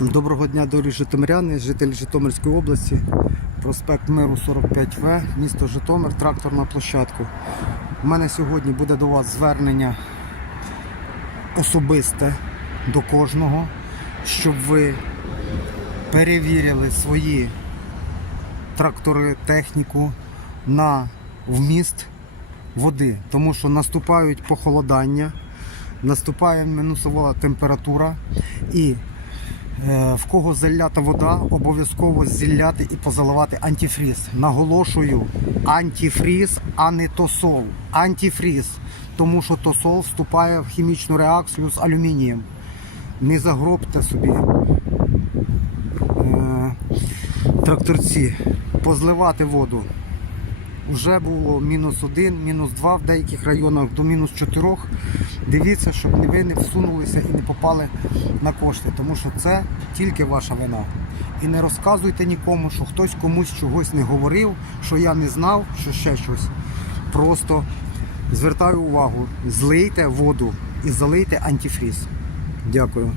Доброго дня, дорогі житомиряни, жителі Житомирської області, проспект Миру 45В, місто Житомир, тракторна площадка. У мене сьогодні буде до вас звернення особисте до кожного, щоб ви перевірили свої трактори, техніку на вміст води, тому що наступають похолодання, наступає мінусова температура і В кого залята вода, обов'язково зілляти і позаливати антифріз. Наголошую, антифріз, а не тосол. Антифріз, тому що тосол вступає в хімічну реакцію з алюмінієм. Не загробте собі е, тракторці, позливати воду. Вже було мінус один, мінус два в деяких районах до мінус чотирьох. Дивіться, щоб ви не всунулися і не попали на кошти, тому що це тільки ваша вина. І не розказуйте нікому, що хтось комусь чогось не говорив, що я не знав, що ще щось. Просто звертаю увагу, злийте воду і залийте антифріз. Дякую.